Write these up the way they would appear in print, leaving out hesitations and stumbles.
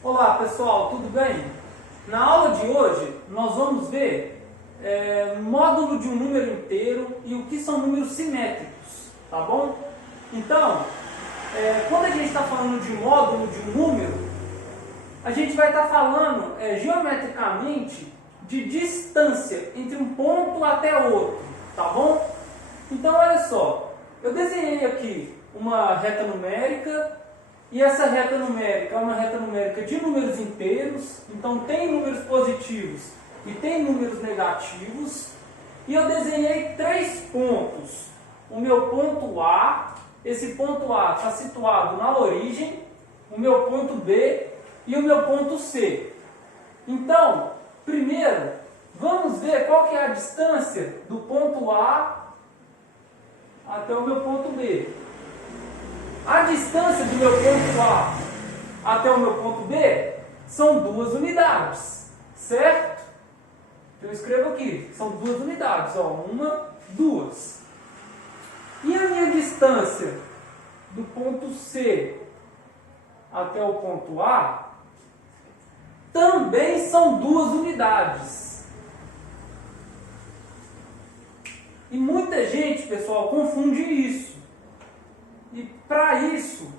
Olá pessoal, tudo bem? Na aula de hoje nós vamos ver módulo de um número inteiro e o que são números simétricos, tá bom? Então, quando a gente está falando de módulo de um número, a gente vai estar falando geometricamente de distância entre um ponto até outro, tá bom? Então olha só, eu desenhei aqui uma reta numérica. E essa reta numérica é uma reta numérica de números inteiros, então tem números positivos e tem números negativos. E eu desenhei três pontos. O meu ponto A, esse ponto A está situado na origem, o meu ponto B e o meu ponto C. Então, primeiro, vamos ver qual que é a distância do ponto A até o meu ponto B. A distância do meu ponto A até o meu ponto B são 2 unidades, certo? Eu escrevo aqui, são 2 unidades, ó, 1, 2. E a minha distância do ponto C até o ponto A também são 2 unidades. E muita gente, pessoal, confunde isso. E para isso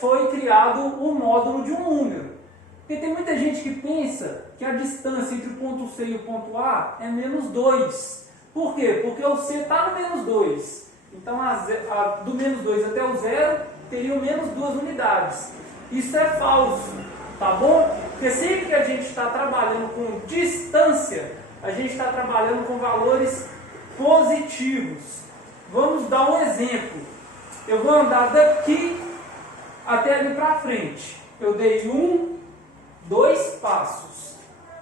foi criado o módulo de um número. Porque tem muita gente que pensa que a distância entre o ponto C e o ponto A é menos 2. Por quê? Porque o C está no menos 2. Então do menos 2 até o zero teriam menos 2 unidades. Isso é falso, tá bom? Porque sempre que a gente está trabalhando com distância, a gente está trabalhando com valores positivos. Vamos dar um exemplo. Eu vou andar daqui até ali para frente. Eu dei 1, 2 passos.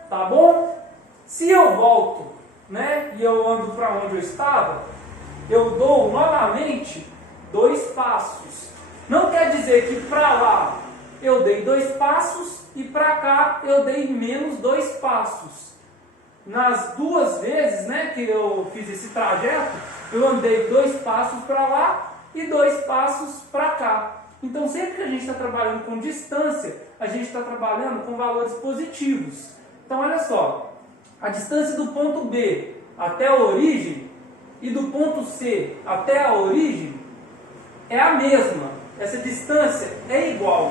Tá bom? Se eu volto, né, e eu ando para onde eu estava, eu dou novamente 2 passos. Não quer dizer que para lá eu dei 2 passos e para cá eu dei menos 2 passos. Nas duas vezes, né, que eu fiz esse trajeto, eu andei 2 passos para lá e 2 passos para cá. Então, sempre que a gente está trabalhando com distância, a gente está trabalhando com valores positivos. Então, olha só, a distância do ponto B até a origem e do ponto C até a origem é a mesma. Essa distância é igual.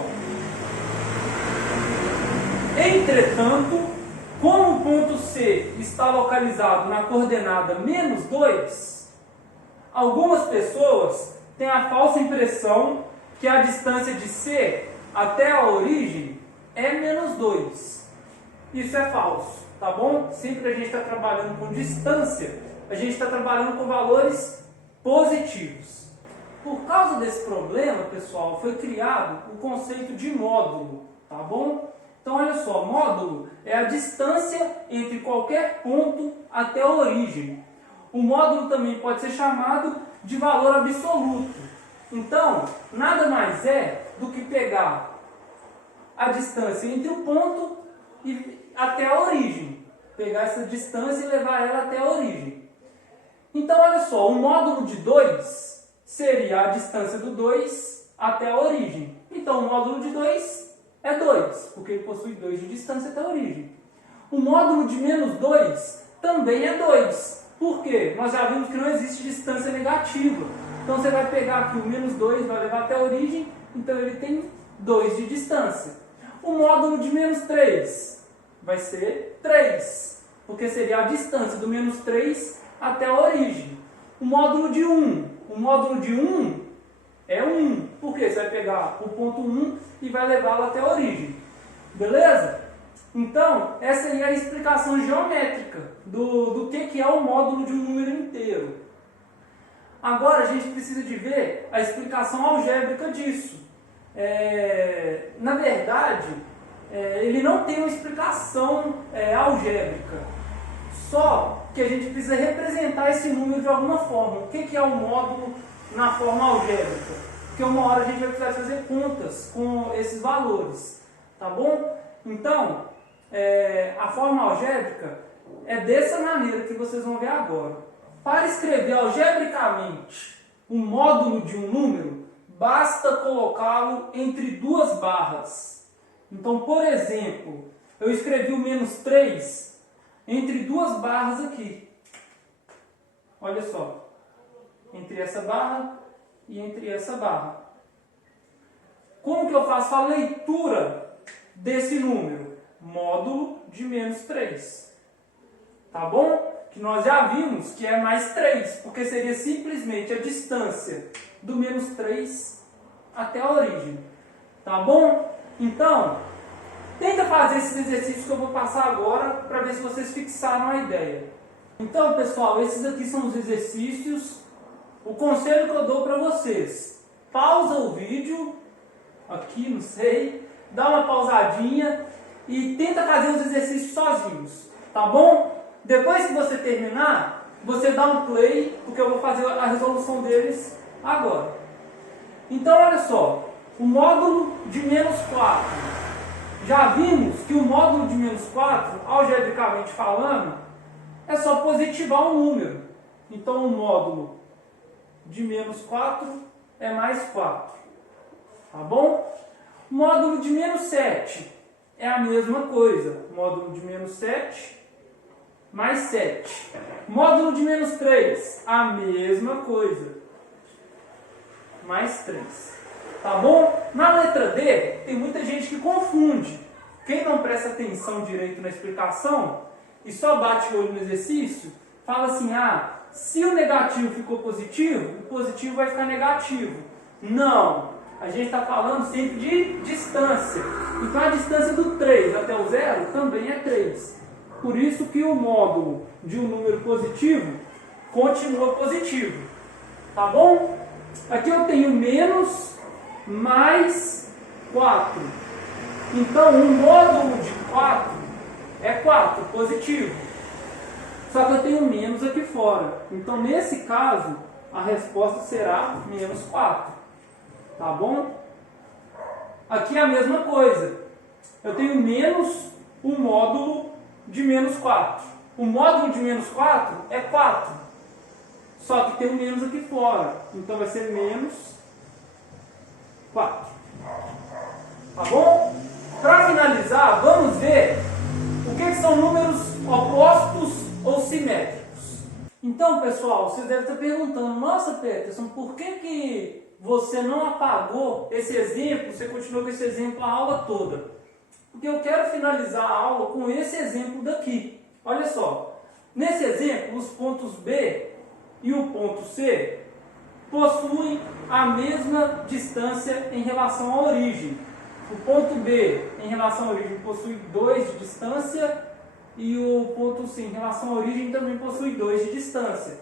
Entretanto, como o ponto C está localizado na coordenada menos 2, algumas pessoas tem a falsa impressão que a distância de C até a origem é menos 2. Isso é falso, tá bom? Sempre que a gente está trabalhando com distância, a gente está trabalhando com valores positivos. Por causa desse problema, pessoal, foi criado o conceito de módulo, tá bom? Então, olha só, módulo é a distância entre qualquer ponto até a origem. O módulo também pode ser chamado de valor absoluto. Então, nada mais é do que pegar a distância entre o ponto e até a origem. Pegar essa distância e levar ela até a origem. Então, olha só, o módulo de 2 seria a distância do 2 até a origem. Então, o módulo de 2 é 2, porque ele possui 2 de distância até a origem. O módulo de menos 2 também é 2. Por quê? Nós já vimos que não existe distância negativa. Então você vai pegar aqui o menos 2, vai levar até a origem, então ele tem 2 de distância. O módulo de menos 3 vai ser 3, porque seria a distância do menos 3 até a origem. O módulo de 1 é 1, porque você vai pegar o ponto 1 e vai levá-lo até a origem. Beleza? Então, essa aí é a explicação geométrica do que é o módulo de um número inteiro. Agora a gente precisa de ver a explicação algébrica disso. Na verdade, ele não tem uma explicação algébrica. Só que a gente precisa representar esse número de alguma forma. O que é o módulo na forma algébrica? Porque uma hora a gente vai precisar fazer contas com esses valores. Tá bom? Então, a forma algébrica é dessa maneira que vocês vão ver agora. Para escrever algebricamente o módulo de um número, basta colocá-lo entre duas barras. Então, por exemplo, eu escrevi o menos 3 entre duas barras aqui. Olha só. Entre essa barra e entre essa barra. Como que eu faço a leitura desse número? Módulo de menos 3. Tá bom? Que nós já vimos que é mais 3, porque seria simplesmente a distância do menos 3 até a origem. Tá bom? Então, tenta fazer esses exercícios que eu vou passar agora para ver se vocês fixaram a ideia. Então, pessoal, esses aqui são os exercícios. O conselho que eu dou para vocês: pausa o vídeo, aqui, não sei, dá uma pausadinha e tenta fazer os exercícios sozinhos, tá bom? Depois que você terminar, você dá um play, porque eu vou fazer a resolução deles agora. Então, olha só, o módulo de menos 4. Já vimos que o módulo de menos 4, algebricamente falando, é só positivar um número. Então, o módulo de menos 4 é mais 4. Tá bom? O módulo de menos 7 é a mesma coisa. Módulo de menos 7 mais 7. Módulo de menos 3, a mesma coisa. Mais 3. Tá bom? Na letra D, tem muita gente que confunde. Quem não presta atenção direito na explicação e só bate o olho no exercício, fala assim: ah, se o negativo ficou positivo, o positivo vai ficar negativo. Não! A gente está falando sempre de distância. Então a distância do 3 até o 0 também é 3. Por isso que o módulo de um número positivo continua positivo. Tá bom? Aqui eu tenho menos mais 4. Então o módulo de 4 é 4, positivo. Só que eu tenho menos aqui fora. Então nesse caso, a resposta será menos 4. Tá bom? Aqui é a mesma coisa. Eu tenho menos o módulo de menos 4. O módulo de menos 4 é 4. Só que tem um menos aqui fora. Então vai ser menos 4. Tá bom? Para finalizar, vamos ver o que são números opostos ou simétricos. Então, pessoal, vocês devem estar perguntando: nossa, Peterson, por que você não apagou esse exemplo, você continuou com esse exemplo a aula toda? Porque eu quero finalizar a aula com esse exemplo daqui. Olha só, nesse exemplo, os pontos B e o ponto C possuem a mesma distância em relação à origem. O ponto B em relação à origem possui 2 de distância e o ponto C em relação à origem também possui 2 de distância.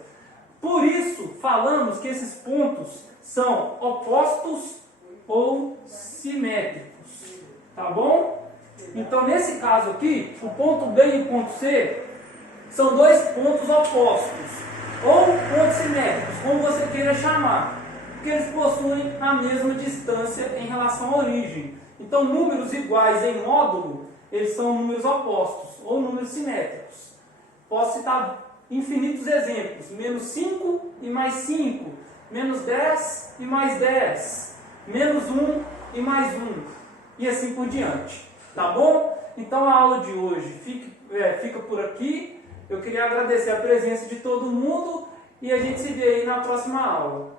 Por isso, falamos que esses pontos são opostos ou simétricos. Tá bom? Então, nesse caso aqui, o ponto B e o ponto C são 2 pontos opostos, ou pontos simétricos, como você queira chamar, porque eles possuem a mesma distância em relação à origem. Então, números iguais em módulo, eles são números opostos, ou números simétricos. Posso citar infinitos exemplos: menos 5 e mais 5, menos 10 e mais 10, menos 1 e mais 1, e assim por diante. Tá bom? Então a aula de hoje fica por aqui. Eu queria agradecer a presença de todo mundo e a gente se vê aí na próxima aula.